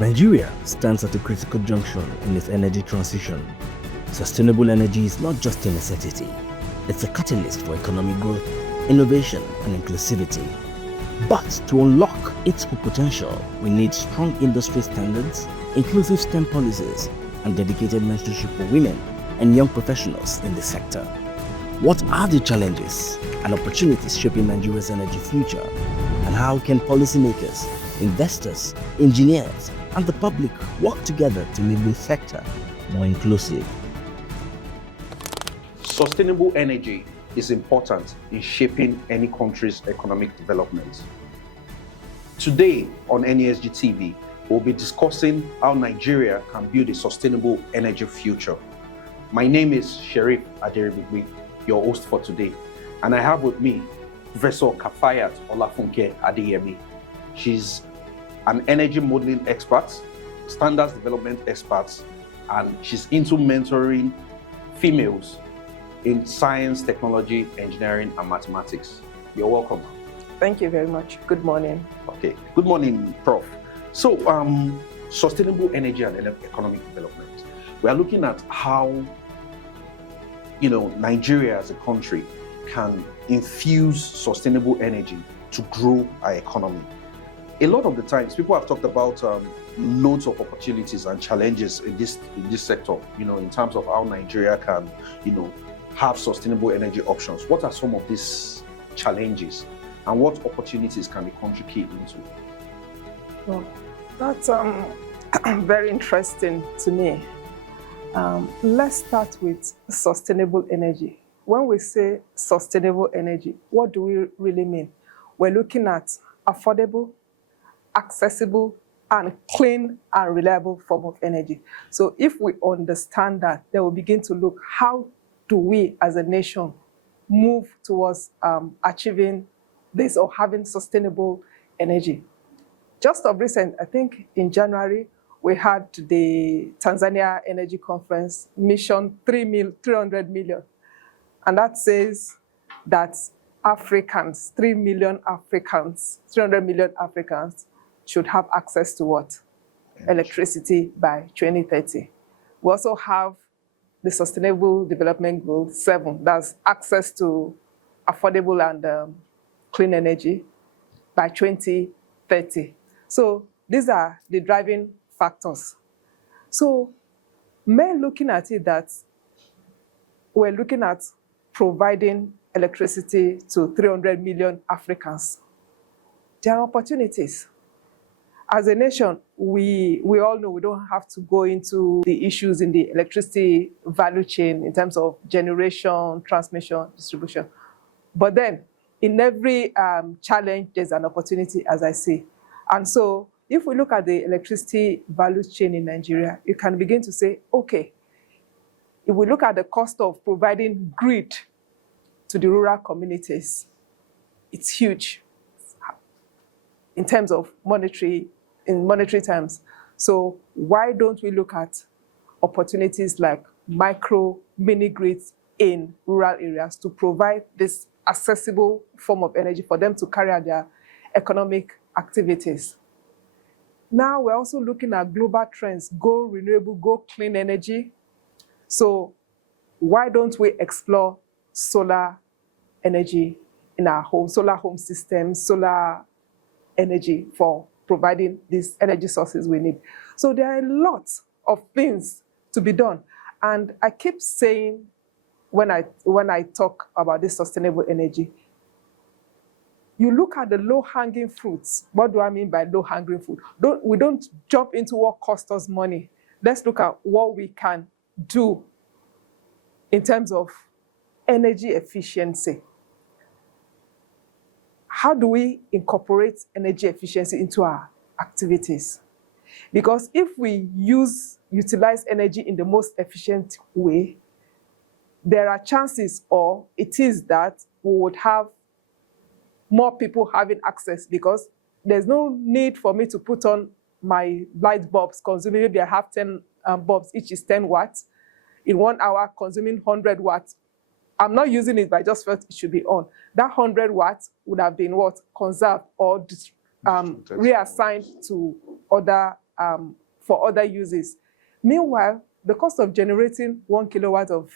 Nigeria stands at a critical junction in its energy transition. Sustainable energy is not just a necessity, it's a catalyst for economic growth, innovation, and inclusivity. But to unlock its full potential, we need strong industry standards, inclusive STEM policies, and dedicated mentorship for women and young professionals in the sector. What are the challenges and opportunities shaping Nigeria's energy future? And how can policymakers, investors, engineers, and the public work together to make the sector more inclusive? Sustainable energy is important in shaping any country's economic development. Today on NESG TV, we'll be discussing how Nigeria can build a sustainable energy future. My name is Sheriff Aderibigbe, your host for today, and I have with me Professor Kafayat Adeyemi. She's an energy modeling expert, standards development expert, and she's into mentoring females in science, technology, engineering, and mathematics. You're welcome. Thank you very much. Good morning. Okay. Good morning, Prof. So, sustainable energy and economic development. We are looking at how, Nigeria as a country can infuse sustainable energy to grow our economy. A lot of the times, people have talked about loads of opportunities and challenges in this sector. In terms of how Nigeria can, have sustainable energy options. What are some of these challenges, and what opportunities can the country key into? Well, that's very interesting to me. Let's start with sustainable energy. When we say sustainable energy, what do we really mean? We're looking at affordable, accessible, and clean and reliable form of energy. So if we understand that, then we'll begin to look, how do we as a nation move towards achieving this or having sustainable energy? Just of recent, I think in January, we had the Tanzania Energy Conference mission 300 million. And that says that Africans, 300 million Africans should have access to what? Electricity by 2030. We also have the Sustainable Development Goal 7, that's access to affordable and clean energy by 2030. So these are the driving factors. So we're looking at it that we're looking at providing electricity to 300 million Africans. There are opportunities. As a nation, we all know we don't have to go into the issues in the electricity value chain in terms of generation, transmission, distribution. But then, in every challenge, there's an opportunity, as I say. And so, if we look at the electricity value chain in Nigeria, you can begin to say, okay, if we look at the cost of providing grid to the rural communities, it's huge in terms of monetary terms. So why don't we look at opportunities like mini grids in rural areas to provide this accessible form of energy for them to carry out their economic activities? Now we're also looking at global trends, go renewable, go clean energy. So why don't we explore solar energy in our home, solar home systems, solar energy for providing these energy sources we need? So there are a lot of things to be done. And I keep saying when I talk about this sustainable energy, you look at the low-hanging fruits. What do I mean by low-hanging fruit? We don't jump into what costs us money. Let's look at what we can do in terms of energy efficiency. How do we incorporate energy efficiency into our activities? Because if we utilize energy in the most efficient way, there are chances, or it is that we would have more people having access, because there's no need for me to put on my light bulbs consuming, maybe I have 10 bulbs, each is 10 watts. In 1 hour, consuming 100 watts. I'm not using it, but I just felt it should be on. That 100 watts would have been what? Conserved or reassigned to other for other uses. Meanwhile, the cost of generating 1 kilowatt of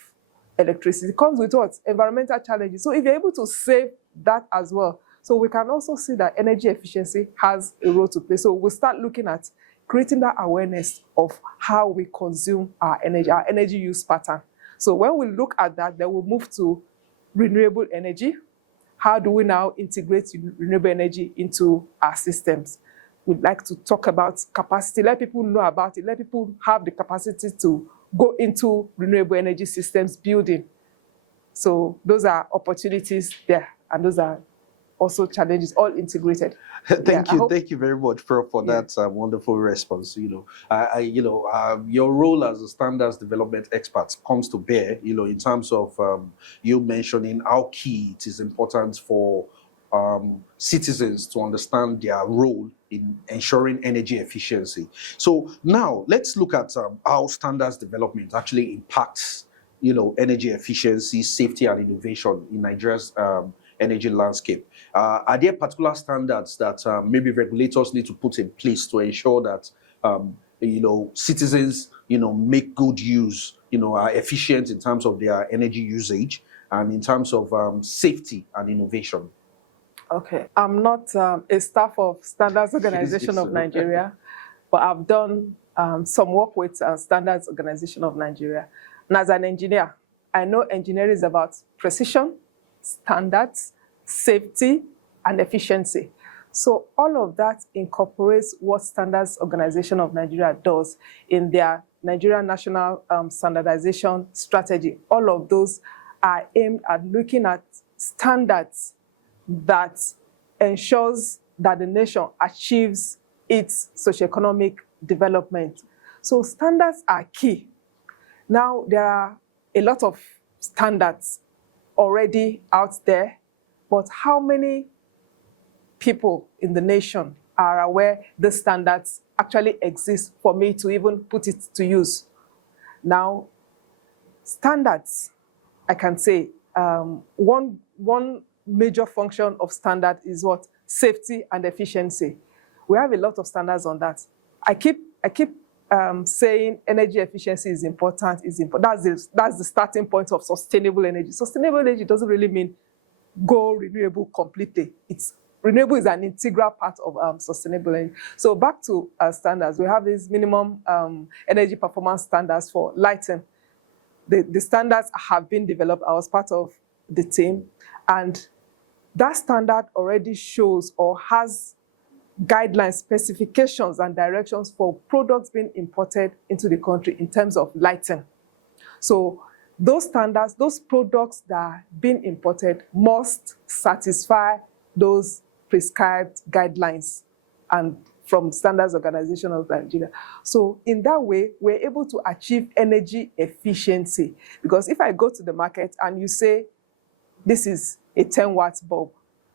electricity comes with what? Environmental challenges. So if you're able to save that as well, so we can also see that energy efficiency has a role to play. So we'll start looking at creating that awareness of how we consume our energy use pattern. So when we look at that, then we'll move to renewable energy. How do we now integrate renewable energy into our systems? We'd like to talk about capacity, let people know about it, let people have the capacity to go into renewable energy systems building. So those are opportunities there, and those are also challenges, all integrated. Thank you very much, Prof, for that wonderful response. Your role as a standards development expert comes to bear, in terms of you mentioning how key it is important for citizens to understand their role in ensuring energy efficiency. So now let's look at how standards development actually impacts, energy efficiency, safety, and innovation in Nigeria's energy landscape. Are there particular standards that maybe regulators need to put in place to ensure that citizens make good use, are efficient in terms of their energy usage and in terms of safety and innovation? Okay, I'm not a staff of Standards Organization of Nigeria, but I've done some work with Standards Organization of Nigeria. And as an engineer, I know engineering is about precision, standards, safety, and efficiency. So all of that incorporates what Standards Organization of Nigeria does in their Nigerian National Standardization Strategy. All of those are aimed at looking at standards that ensures that the nation achieves its socioeconomic development. So standards are key. Now, there are a lot of standards already out there, but how many people in the nation are aware the standards actually exist for me to even put it to use? Now, standards, I can say, one major function of standard is what? Safety and efficiency. We have a lot of standards on that. I keep saying energy efficiency is important. That's the starting point of sustainable energy. Sustainable energy doesn't really mean go renewable completely. Renewable is an integral part of sustainable energy. So back to standards, we have these minimum energy performance standards for lighting. The standards have been developed. I was part of the team, and that standard already shows or has guidelines, specifications, and directions for products being imported into the country in terms of lighting. So those standards, those products that are being imported must satisfy those prescribed guidelines and from Standards Organization of Nigeria. So in that way, we're able to achieve energy efficiency. Because if I go to the market and you say, this is a 10-watt bulb,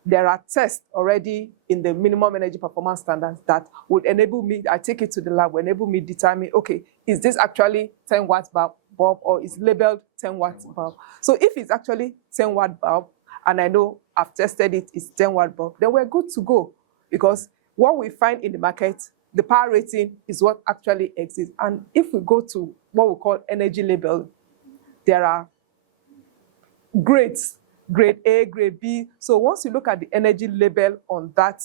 there are tests already in the minimum energy performance standards that would enable me, I take it to the lab, will enable me determine, okay, is this actually 10-watt bulb or is labeled 10-watt bulb? So if it's actually 10-watt bulb, and I know I've tested it, it's 10-watt bulb, then we're good to go. Because what we find in the market, the power rating is what actually exists. And if we go to what we call energy label, there are grades, grade A, grade B. So once you look at the energy label on that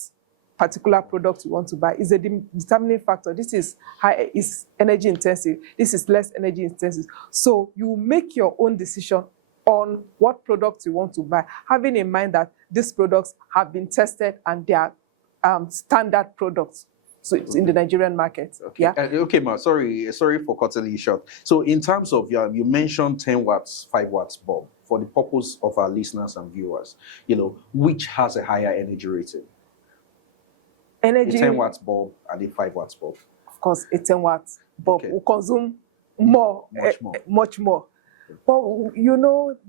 particular product you want to buy, is a determining factor. This is high, is energy intensive. This is less energy intensive. So you make your own decision on what products you want to buy, having in mind that these products have been tested and they are standard products. So it's in the Nigerian market. Okay, yeah? Okay, ma. Sorry for cutting you short. So in terms of you mentioned 10 watts, 5 watts bulb. For the purpose of our listeners and viewers, which has a higher energy rating? Energy. A 10 watts bulb and a 5 watts bulb. Of course, a 10 watts bulb will consume more, much more. But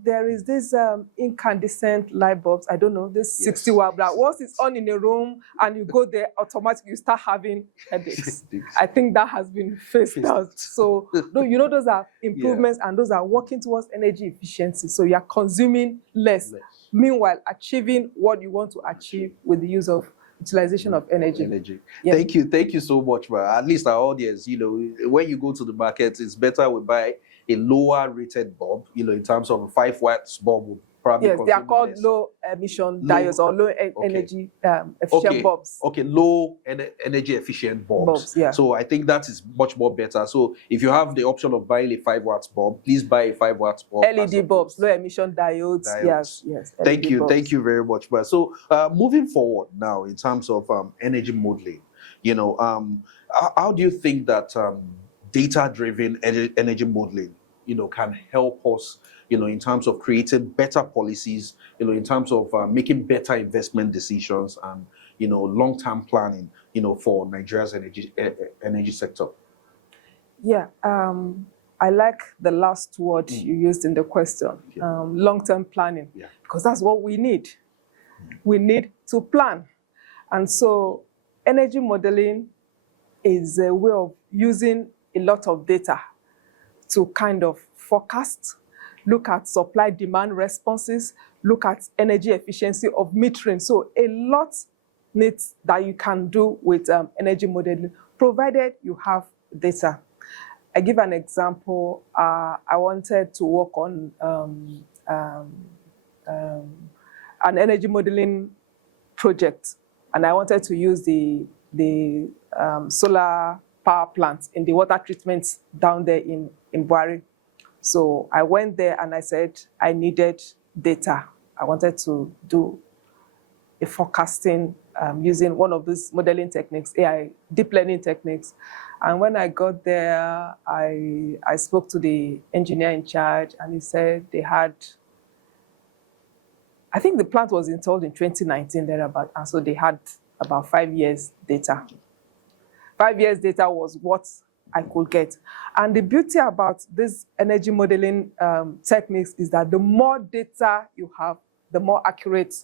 there is this incandescent light bulbs. I don't know, this 60-watt black. Once it's on in a room and you go there, automatically you start having headaches. I think that has been phased out. So, those are improvements and those are working towards energy efficiency. So you are consuming less. Meanwhile, achieving what you want to achieve with the use of utilization of energy. Yeah. Thank you so much, man. At least our audience, when you go to the market, it's better we buy a lower rated bulb, in terms of a 5 watts bulb will probably. Yes, they are called low emission diodes or low energy efficient bulbs. Okay, low energy efficient bulbs. Yeah. So I think that is much more better. So if you have the option of buying a 5 watts bulb, please buy a 5 watts bulb. LED bulbs, low emission diodes. Yes. Thank you very much. But so moving forward now in terms of energy modeling, how do you think that data-driven energy modeling, can help us, in terms of creating better policies, in terms of making better investment decisions and, long-term planning, for Nigeria's energy sector? Yeah, I like the last word you used in the question, long-term planning, because that's what we need. We need to plan. And so energy modeling is a way of using a lot of data to kind of forecast, look at supply-demand responses, look at energy efficiency of metering. So a lot needs that you can do with energy modeling, provided you have data. I give an example. I wanted to work on an energy modeling project, and I wanted to use the solar power plant in the water treatment down there in Buhari. So I went there and I said I needed data. I wanted to do a forecasting using one of these modeling techniques, AI, deep learning techniques. And when I got there, I spoke to the engineer in charge, and he said they had, I think the plant was installed in 2019 thereabout, and so they had about 5 years data. 5 years data was what I could get. And the beauty about this energy modeling techniques is that the more data you have, the more accurate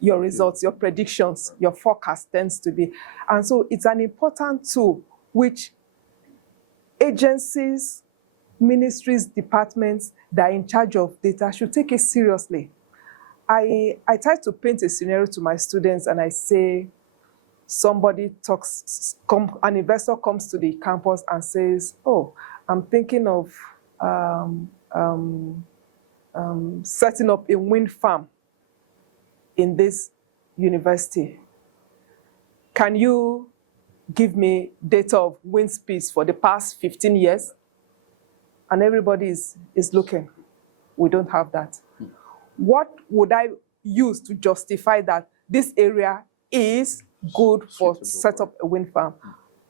your results, your predictions, your forecast tends to be. And so it's an important tool which agencies, ministries, departments that are in charge of data should take it seriously. I try to paint a scenario to my students, and I say, an investor comes to the campus and says, oh, I'm thinking of setting up a wind farm in this university. Can you give me data of wind speeds for the past 15 years? And everybody is looking. We don't have that. What would I use to justify that this area is good for set up a wind farm?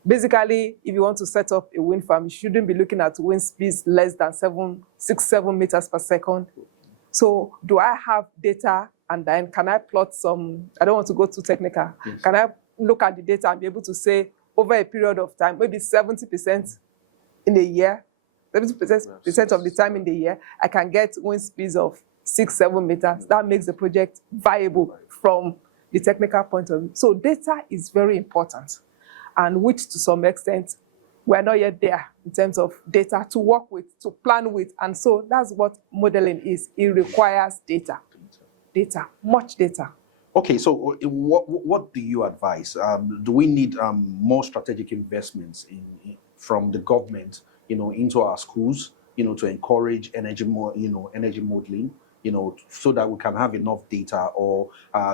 Basically, if you want to set up a wind farm, you shouldn't be looking at wind speeds less than 6-7 meters per second. So do I have data, and then can I plot some, I don't want to go too technical. Yes. Can I look at the data and be able to say over a period of time, maybe 70% in a year, 70% of the time in the year, I can get wind speeds of 6-7 meters. That makes the project viable from the technical point of view. So data is very important, and which to some extent, we're not yet there in terms of data to work with, to plan with. And so that's what modeling is. It requires data, much data. Okay, so what do you advise? Do we need more strategic investments from the government, into our schools, to encourage energy modeling, so that we can have enough data, or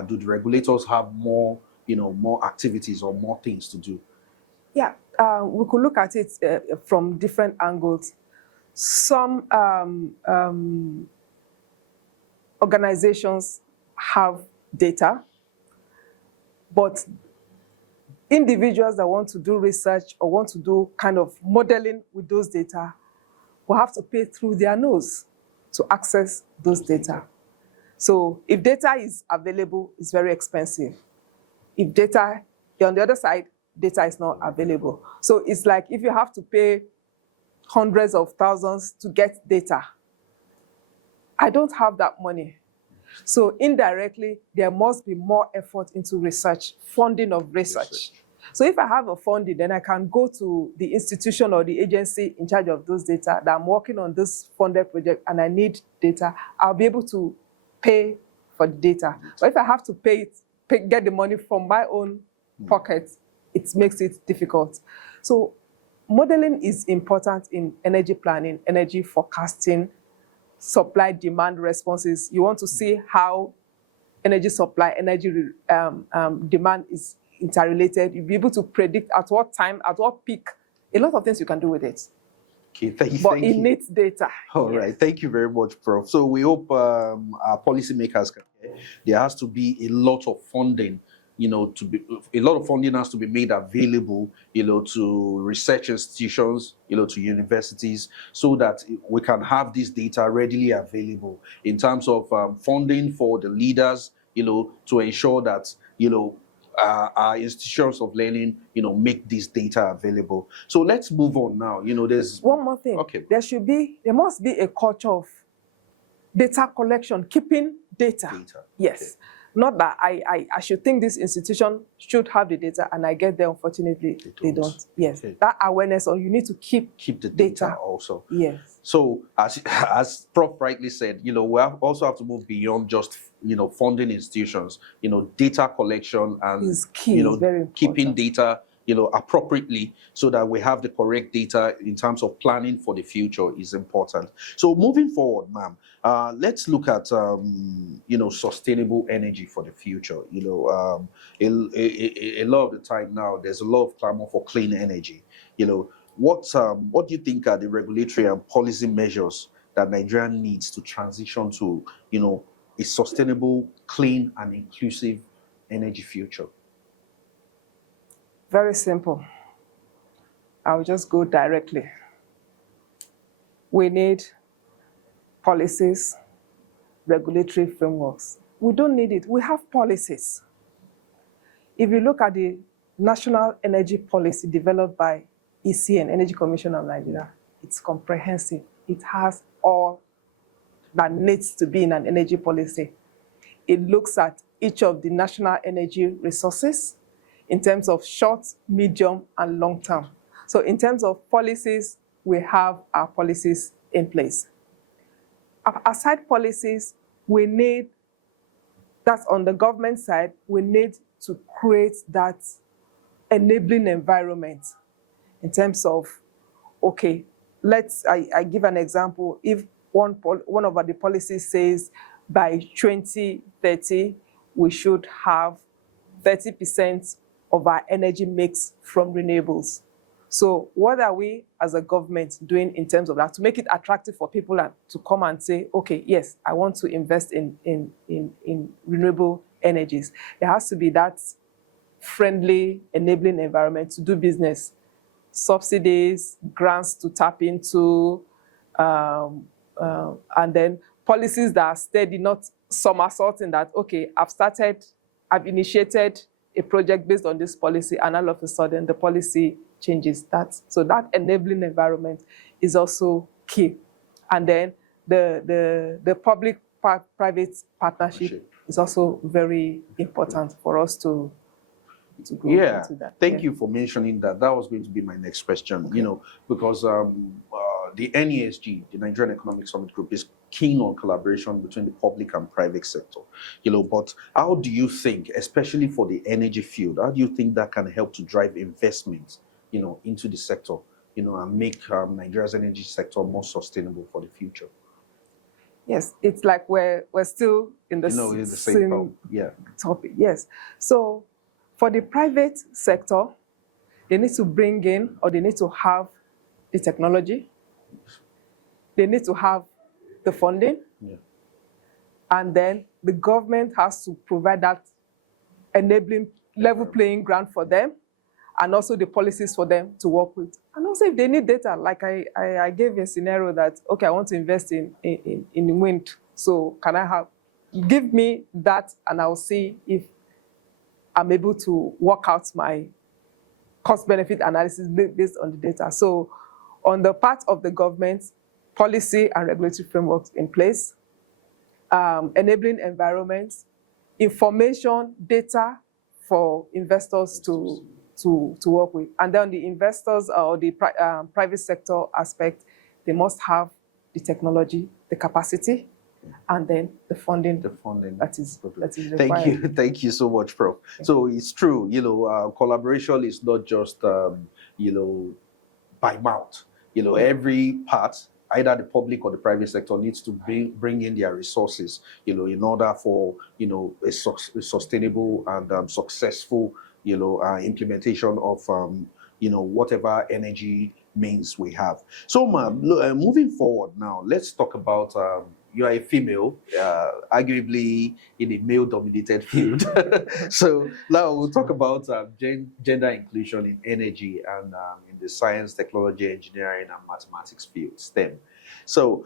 do the regulators have more, more activities or more things to do? Yeah, we could look at it from different angles. Some organizations have data, but individuals that want to do research or want to do kind of modeling with those data will have to pay through their nose to access those data. So if data is available, it's very expensive. If data, on the other side, data is not available. So it's like if you have to pay hundreds of thousands to get data, I don't have that money. So indirectly, there must be more effort into research, funding of research. So if I have a funding, then I can go to the institution or the agency in charge of those data that I'm working on this funded project and I need data. I'll be able to pay for the data. But if I have to pay it get the money from my own pocket, it makes it difficult. So modeling is important in energy planning, energy forecasting, supply-demand responses. You want to see how energy supply, energy demand is interrelated. You'll be able to predict at what time, at what peak. A lot of things you can do with it. Okay, thank you. But it needs data. All right, thank you very much, Prof. So we hope our policymakers can hear. There has to be a lot of funding, a lot of funding has to be made available, to research institutions, to universities, so that we can have this data readily available in terms of funding for the leaders, to ensure that, our institutions of learning, make this data available. So let's move on now. There's one more thing. Okay. There must be a culture of data collection, keeping data. Yes. Okay. Not that I should think this institution should have the data, and I get there, unfortunately, they don't. Yes. Okay. That awareness, or you need to keep the data also. Yes. So as Prof rightly said, we also have to move beyond just funding institutions. Data collection and is key. It's very important. Keeping data appropriately, so that we have the correct data in terms of planning for the future is important. So moving forward, ma'am, let's look at sustainable energy for the future. A lot of the time now, there's a lot of clamor for clean energy. What do you think are the regulatory and policy measures that Nigeria needs to transition to a sustainable, clean, and inclusive energy future? Very simple. I'll just go directly. We need policies, regulatory frameworks. We don't need it. We have policies. If you look at the National Energy Policy developed by ECN, Energy Commission of Nigeria, it's comprehensive. It has all that needs to be in an energy policy. It looks at each of the national energy resources in terms of short, medium, and long term. So in terms of policies, we have our policies in place. Aside policies, we need, that's on the government side, we need to create that enabling environment in terms of, okay, I give an example. If one of the policies says by 2030, we should have 30% of our energy mix from renewables. So what are we as a government doing in terms of that to make it attractive for people to come and say, okay, yes, I want to invest in renewable energies. There has to be that friendly, enabling environment to do business, subsidies, grants to tap into, and then policies that are steady, not somersaulting that, okay, I've initiated a project based on this policy, and all of a sudden the policy changes. So that enabling environment is also key. And then the public-private partnership is also very important for us to go into that. Thank you for mentioning that. That was going to be my next question, okay. Because the NESG, the Nigerian Economic Summit Group, is keen on collaboration between the public and private sector, but how do you think, especially for the energy field, how do you think that can help to drive investment, into the sector, and make Nigeria's energy sector more sustainable for the future? Yes, it's like we're still in the same topic. Yes. So for the private sector, they need to bring in, or they need to have the technology. They need to have the funding. Yeah. And then the government has to provide that enabling level playing ground for them, and also the policies for them to work with. And also if they need data, like I gave a scenario that, okay, I want to invest in wind. So give me that, and I'll see if I'm able to work out my cost-benefit analysis based on the data. So on the part of the government, policy and regulatory frameworks in place, enabling environments, information, data for investors to work with. And then the investors or the private sector aspect, they must have the technology, the capacity, and then the funding. The funding. That is required. Thank you so much, Prof. Okay. So it's true, collaboration is not just, by mouth. Every part, either the public or the private sector, needs to bring in their resources, in order for, a sustainable and successful, implementation of, whatever energy means we have. So, ma'am, moving forward now, let's talk about, you are a female, arguably in a male-dominated field. So now we'll talk about gender inclusion in energy and in the science, technology, engineering, and mathematics field, STEM. So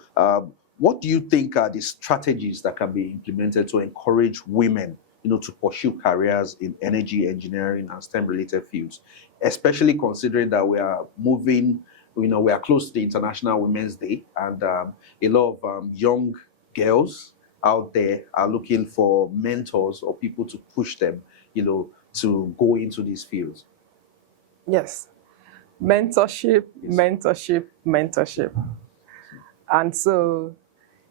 what do you think are the strategies that can be implemented to encourage women, to pursue careers in energy, engineering, and STEM-related fields, especially considering that we are moving, we are close to the International Women's Day, and a lot of young girls out there are looking for mentors or people to push them, to go into these fields? Yes. Mentorship. And so,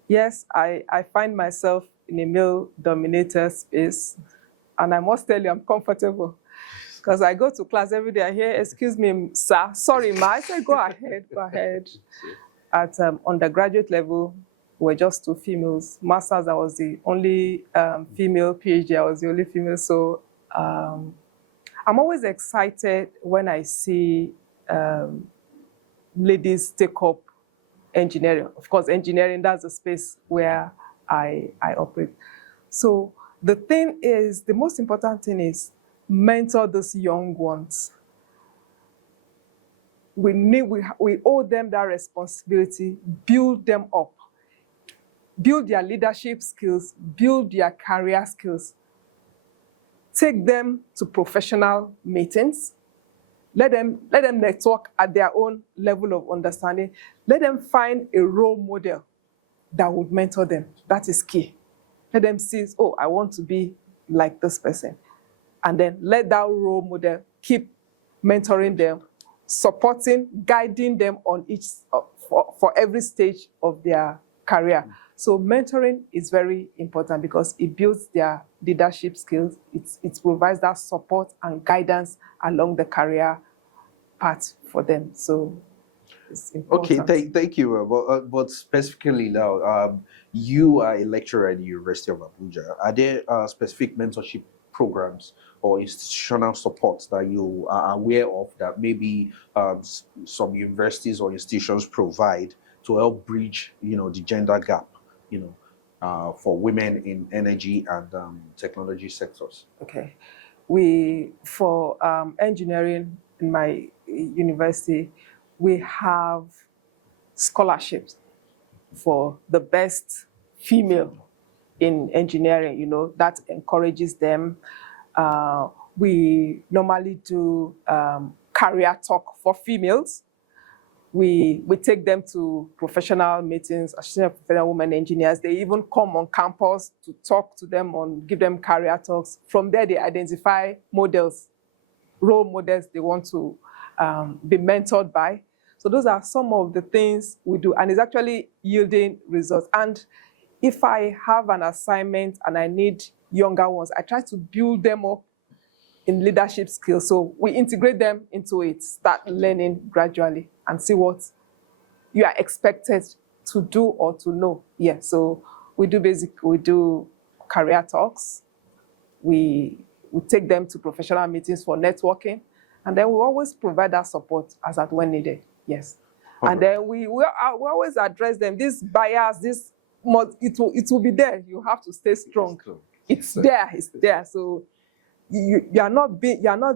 yes, I find myself in a male-dominated space, and I must tell you, I'm comfortable. Because I go to class every day, I hear, "Excuse me, sir, sorry, ma." I say, go ahead. At undergraduate level, we're just 2 females. Masters, I was the only female. PhD, I was the only female. So I'm always excited when I see ladies take up engineering. Of course, engineering, that's the space where I operate. So the most important thing is mentor those young ones. We owe them that responsibility, build them up, build their leadership skills, build their career skills. Take them to professional meetings. Let them network at their own level of understanding. Let them find a role model that would mentor them. That is key. Let them see, oh, I want to be like this person. And then let that role model keep mentoring them, supporting, guiding them on for every stage of their career. So mentoring is very important because it builds their leadership skills. It provides that support and guidance along the career path for them. So it's important. Okay, thank you. But specifically now, you are a lecturer at the University of Abuja. Are there specific mentorship programs or institutional support that you are aware of that maybe some universities or institutions provide to help bridge, the gender gap, for women in energy and technology sectors? Okay. For engineering in my university, we have scholarships for the best female in engineering, that encourages them. We normally do career talk for females. We take them to professional meetings, Association of Professional Women Engineers. They even come on campus to talk to them, give them career talks. From there, they identify role models they want to be mentored by. So those are some of the things we do, and it's actually yielding results. And if I have an assignment and I need younger ones, I try to build them up in leadership skills. So we integrate them into it, start learning gradually, and see what you are expected to do or to know. Yeah, so we do career talks. We take them to professional meetings for networking, and then we always provide that support as at when needed. Yes. And then we always address them. This bias, it will be there. You have to stay strong. It's there. So you are not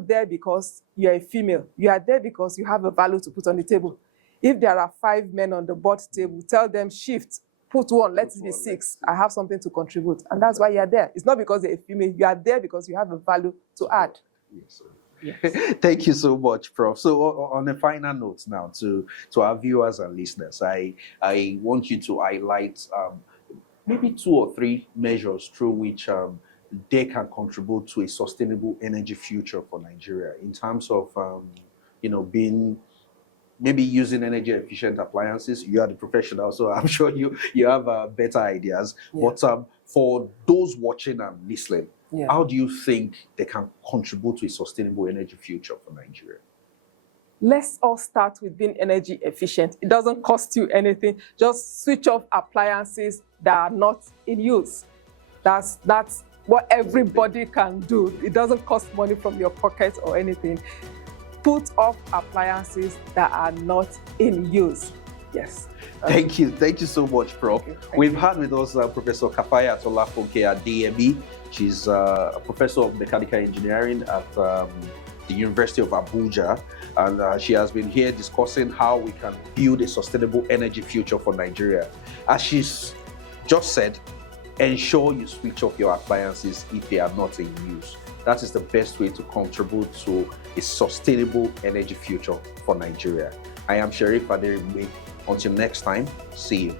there because you are a female. You are there because you have a value to put on the table. If there are 5 men on the board table, tell them shift, put 1, let it be 6. I have something to contribute. And that's why you're there. It's not because you're a female. You are there because you have a value to add. Yes, sir. Yes. Thank you so much, Prof. So on a final note now, to our viewers and listeners, I want you to highlight maybe 2 or 3 measures through which they can contribute to a sustainable energy future for Nigeria in terms of, being maybe using energy efficient appliances. You are the professional, so I'm sure you have better ideas. Yeah. But for those watching and listening, Yeah. how do you think they can contribute to a sustainable energy future for Nigeria? Let's all start with being energy efficient. It doesn't cost you anything. Just switch off appliances that are not in use. That's what everybody can do. It doesn't cost money from your pocket or anything. Put off appliances that are not in use. Yes. Thank you so much, Prof. We've had with us Professor Kafayat Adeyemi. She's a professor of mechanical engineering at the University of Abuja, and she has been here discussing how we can build a sustainable energy future for Nigeria. As she's just said, ensure you switch off your appliances if they are not in use. That is the best way to contribute to a sustainable energy future for Nigeria. I am Sheriff Aderibigbe. Until next time, see you.